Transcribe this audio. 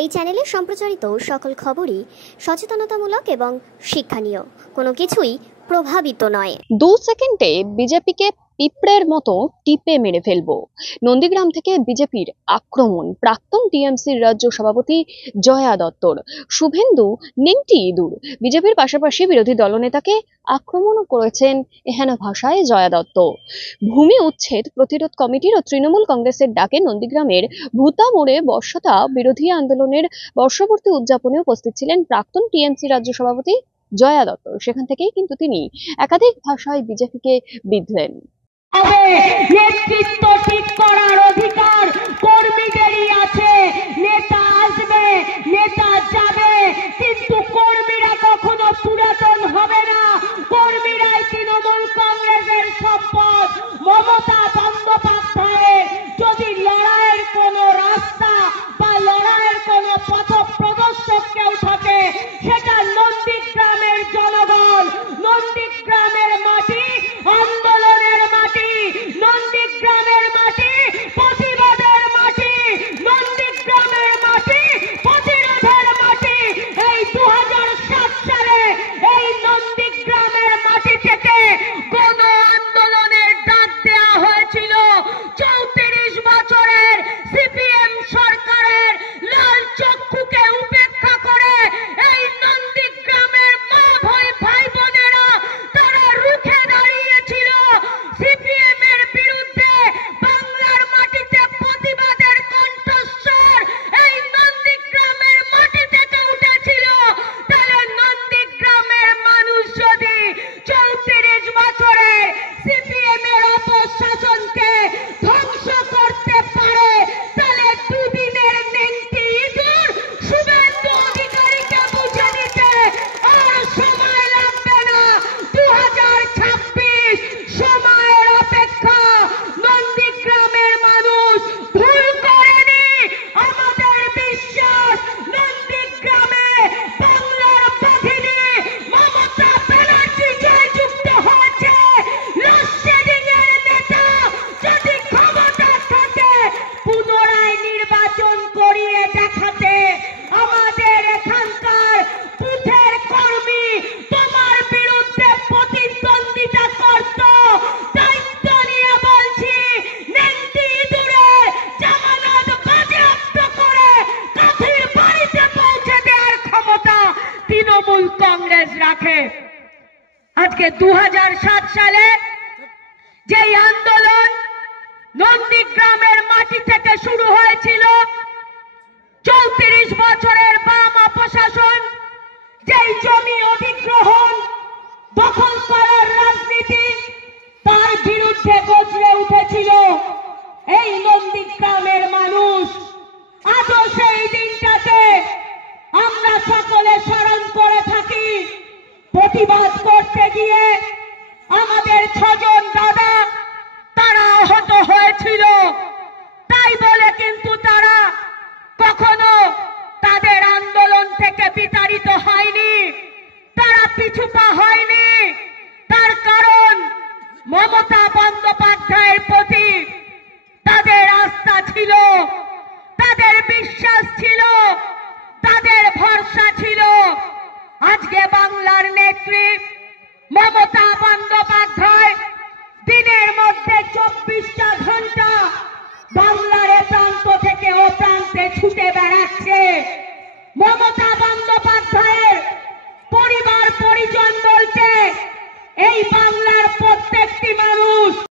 এই চ্যানেলে সম্প্রচারিত সকল খবরই সচেতনতামূলক এবং শিক্ষণীয়, কোনো কিছুই প্রভাবিত নয়। 2 সেকেন্ডে বিজেপিকে পিঁপড়ের মতো টিপে মেরে ফেলবো, নন্দীগ্রাম থেকে বিজেপির আক্রমণ প্রাক্তন টিএমসির রাজ্য সভাপতি জয়া দত্তর। শুভেন্দু নেংটি ইঁদুর। বিজেপির পাশাপাশি বিরোধী দলনেতাকে আক্রমণও করেছেন এহেন ভাষায় জয়া দত্ত। ভূমি উচ্ছেদ প্রতিরোধ কমিটির ও তৃণমূল কংগ্রেসের ডাকে নন্দীগ্রামের ভূতা মোড়ে বর্ষতা বিরোধী আন্দোলনের বর্ষপূর্তি উদযাপনে উপস্থিত ছিলেন প্রাক্তন টিএমসি রাজ্য সভাপতি জয়া দত্ত। সেখান থেকেই কিন্তু তিনি একাধিক ভাষায় বিজেপিকে বিঁধলেন। নেতৃত্ব ঠিক করার অধিকার কর্মীদেরই আছে। নেতা আসবে, নেতা যাবে, কিন্তু কর্মীরা কখনো পুরাতন হবে না। কর্মীরাই তৃণমূল কংগ্রেসের সম্পদ। মমতা বন্দ্যোপাধ্যায়ের যদি লড়াইয়ের কোনো রাস্তা বা লড়াইয়ের কোনো পথ প্রদর্শক কেউ থাকে, সেটা নন্দীগ্রামের জনগণ, নন্দীগ্রামের মাটি, আন্দোলনের মাটি, নন্দীগ্রামের মাটি, প্রতিবাদের মাটি, নন্দীগ্রামের মাটি, প্রতিরোধের মাটি। এই 2007 সালে এই নন্দীগ্রামের মাটি থেকে গণ আন্দোলনের ডাক দেওয়া হয়েছিল। 34 বছরের সিপিএম সরকারের লাল চক্ষুকে উপেক্ষা করে এই নন্দীগ্রামের মা ভাই বোনেরা তারা রুখে দাঁড়িয়েছিল সিপিএম এর বিরুদ্ধে। বাংলার মাটিতে প্রতিবাদের কণ্ঠস্বর এই নন্দীগ্রামের মাটি থেকে উঠেছিল। তাহলে নন্দীগ্রামের মানুষ যদি 34 বছরে সিপিএম এর অপশাসনকে ধ্বংস করতে পারে, তাহলে দুদিনের নেংটি ইঁদুর শুভেন্দু অধিকারীকে বুঝে নিতে আর সময় লাগবে না। 2026 সময়ের অপেক্ষা। নন্দীগ্রামের মানুষ ভুল করেনি। আমাদের বিশ্বাস নন্দীগ্রামে বাংলার বাঘিনী মমতা ব্যানার্জি জয়যুক্ত হয়েছে। লোডশেডিং এর নেতা যদি ক্ষমতা থাকে পুনরায় নির্বাচন করিয়ে দেখাতে আমাদের এখানকার বুথের কর্মী তোমার বিরুদ্ধে প্রতিদ্বন্দ্বিতা করত। দায়িত্ব নিয়ে বলছি, নেংটি ইঁদুরের জামানত বাজেয়াপ্ত করে কাফির বাড়িতে পৌঁছে দেওয়ার ক্ষমতা তৃণমূল কংগ্রেস রাখে। আজকে 2007 সালে যেই আন্দোলন নন্দীগ্রামের মাটি থেকে শুরু হয়েছিল, 34 বছরের বাম অপশাসন যেই জমি অধিগ্রহণ দখল করার রাজনীতি, তার বিরুদ্ধে গর্জে উঠেছিল এই নন্দীগ্রামের মানুষ। আজও সেই দিনটাতে আমরা সকলে স্মরণ করে থাকি। প্রতিবাদ করতে গিয়ে আমাদের 6 জন দাদা তারা আহত হয়েছিল। তাই বলে কিন্তু তারা কখনো তাদের আন্দোলন থেকে বিতাড়িত হয়নি, তারা পিছুপা হয়নি। তার কারণ মমতা বন্দ্যোপাধ্যায়ের প্রতি তাদের আস্থা ছিল, তাদের বিশ্বাস ছিল, তাদের ভরসা ছিল। আজকে বাংলার নেত্রী মমতা বন্দ্যোপাধ্যায় দিনের মধ্যে 24টা ঘন্টা বাংলার প্রান্ত থেকে ও প্রান্তে ছুটে বেড়াচ্ছে। মমতা বন্দ্যোপাধ্যায়ের পরিবার পরিজন বলতে এই বাংলা